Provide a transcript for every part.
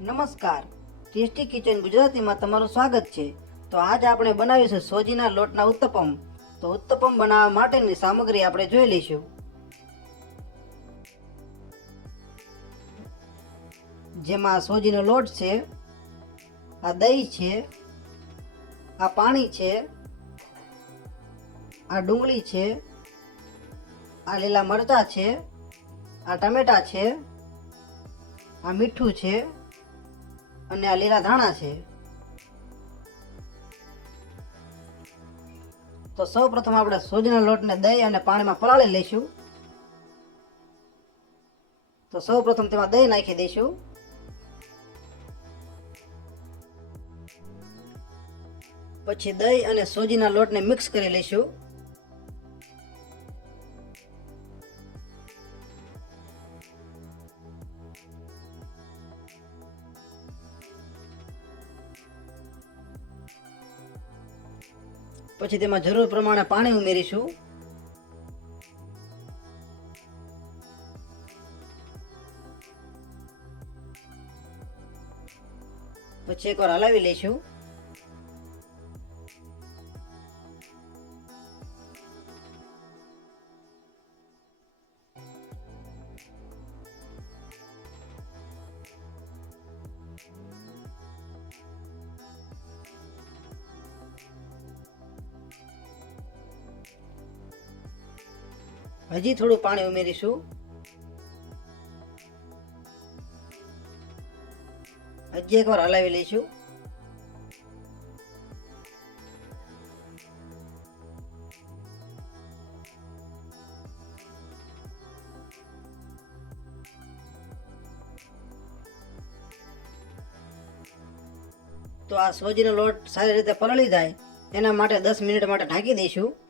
નમસ્કાર. Tasty kitchen ગુજરાતીમાં તમારું સ્વાગત છે. તો આજ આપણે બનાવીશું સોજીના લોટના ઉત્તપમ. તો ઉત્તપમ બનાવવા માટેની સામગ્રી આપણે જોઈ લઈશું. જેમાં સોજીનો લોટ છે, આ દહીં છે, આ પાણી છે, આ ડુંગળી છે, આ લીલા મરચાં છે, આ ટમેટા છે, આ મીઠું છે અને આ લીલા ધાણા છે. તો સૌ પ્રથમ આપણે સોજીના લોટને દહીં અને પાણીમાં પલાળી લઈશું. તો સૌ પ્રથમ તેમાં દહીં નાખી દઈશું. પછી દહીં અને સોજીના લોટને મિક્સ કરી લઈશું. પછી તેમાં જરૂર પ્રમાણે પાણી ઉમેરીશું. પછી એકવાર હલાવી લઈશું. હજી થોડું પાણી ઉમેરીશું. હજી એકવાર હલાવી લઈશું. તો આ સોજીનો લોટ સારી રીતે પલળી જાય. એના માટે દસ મિનિટ માટે ઢાંકી દઈશું.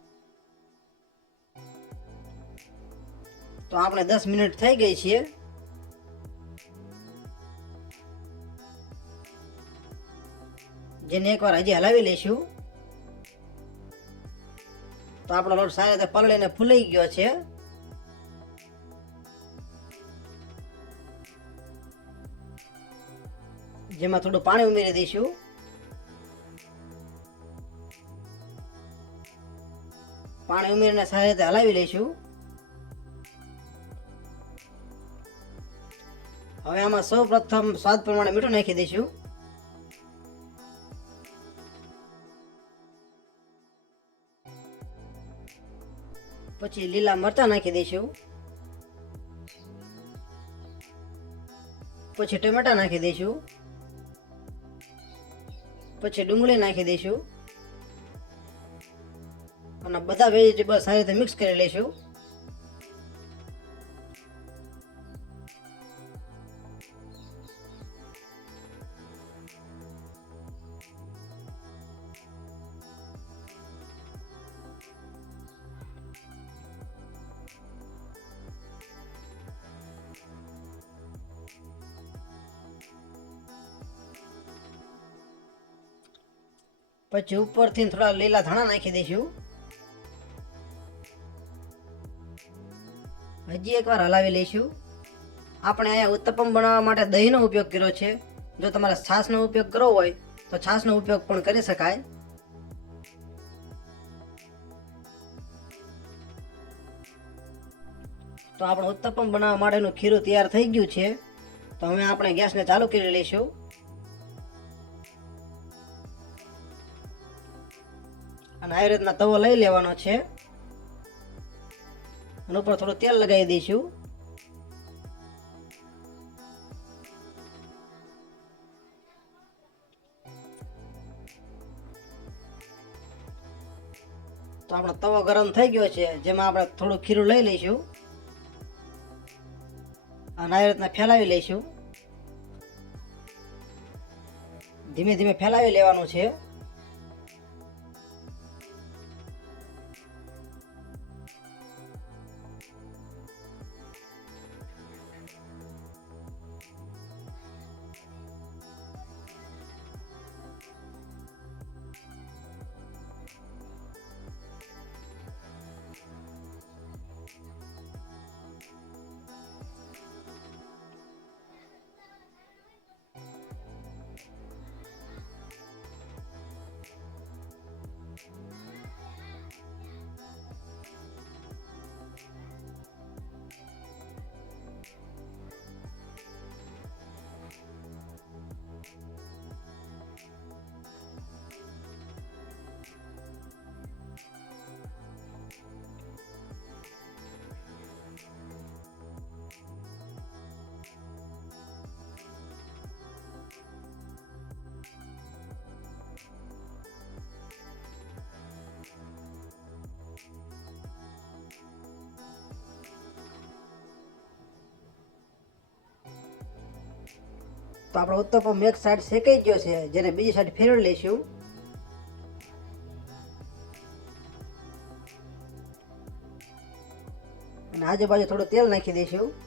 તો આપણે દસ મિનિટ થઈ ગઈ છીએ. જેને એકવાર હજી હલાવી લઈશું. તો આપણો લોટ સારી રીતે પલળીને ફૂલાઈ ગયો છે. જેમાં થોડું પાણી ઉમેરી દઈશું. પાણી ઉમેરીને સારી રીતે હલાવી લઈશું. હવે આમાં સૌ પ્રથમ સ્વાદ પ્રમાણે મીઠું નાખી દઈશું. પછી લીલા મરચાં નાખી દઈશું. પછી ટમેટા નાખી દઈશું. પછી ડુંગળી નાખી દઈશું. અને બધા વેજીટેબલ સારી રીતે મિક્સ કરી લઈશું. પછી ઉપરથી થોડા લીલા ધાણા નાખી દઈશું. હજી એકવાર હલાવી લઈશું. આપણે અહીંયા ઉત્તપમ બનાવવા માટે દહીંનો ઉપયોગ કર્યો છે. જો તમારે છાશનો ઉપયોગ કરવો હોય, તો છાશનો ઉપયોગ પણ કરી શકાય. તો આપણે ઉત્તપમ બનાવવા માટેનું ખીરું તૈયાર થઈ ગયું છે. તો હવે આપણે ગેસને ચાલુ કરી લઈશું. આવી રીતના તવો લઈ લેવાનો છે. અને ઉપર થોડું તેલ લગાવી દઈશું. તો આપણો તવો ગરમ થઈ ગયો છે, જેમાં આપણે થોડું ખીરું લઈ લઈશું. અને આવી રીતના ફેલાવી લઈશું. ધીમે ધીમે ફેલાવી લેવાનું છે. તો આપણો ઉત્તપમ એક સાઈડ શેકાઈ ગયો છે, જેને બીજી સાઈડ ફેરવી લઈશું. અને આજુબાજુ થોડું તેલ નાખી દઈશું.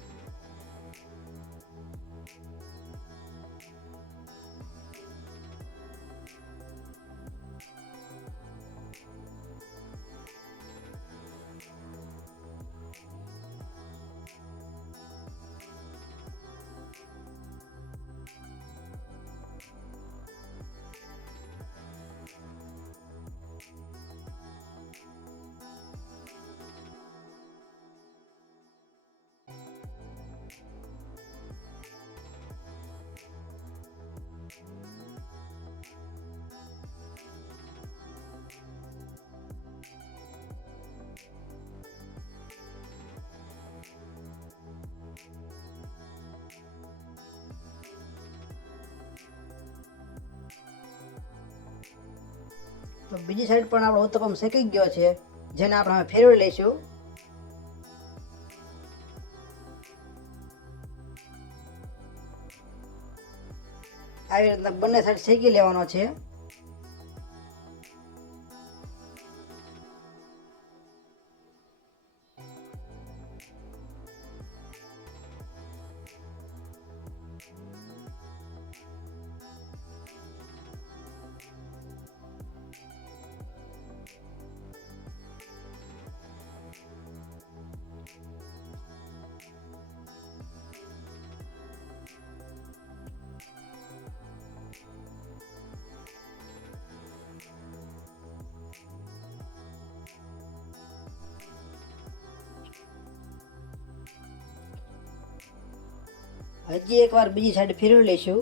તો બીજી સાઈડ પણ આપણો ઉત્તપમ શેકી ગયો છે, જેને આપણે હવે ફેરવી લઈશું. આવી રીતના બંને સાઈડ શેકી લેવાનો છે. હજી એકવાર બીજી સાઈડ ફેરવી લઈશું.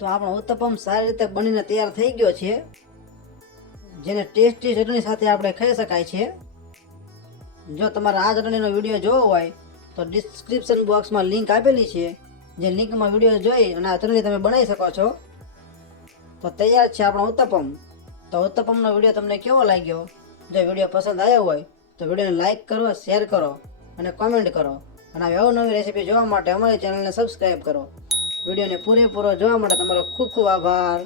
તો આપણો ઉત્તપમ સારી રીતે બનીને તૈયાર થઈ ગયો છે. જેને ટેસ્ટી ચટણી સાથે આપણે ખાઈ શકાય છે. જો તમારે આ ચટણીનો વીડિયો જોવો હોય, તો ડિસ્ક્રિપ્શન બોક્સમાં લિંક આપેલી છે. જે લિંકમાં વીડિયો જોઈ અને આ ચટણી તમે બનાવી શકો છો. તો તૈયાર છે આપણો ઉત્તપમ. તો ઉત્તપમનો વીડિયો તમને કેવો લાગ્યો? જો વીડિયો પસંદ આવ્યો હોય, તો વિડીયોને લાઇક કરો શેર કરો અને કોમેન્ટ કરો. અને આવી અવનવી રેસીપી જોવા માટે અમારી ચેનલને સબસ્ક્રાઈબ કરો. વિડીયોને પૂરેપૂરો જોવા માટે તમારો ખૂબ ખૂબ આભાર.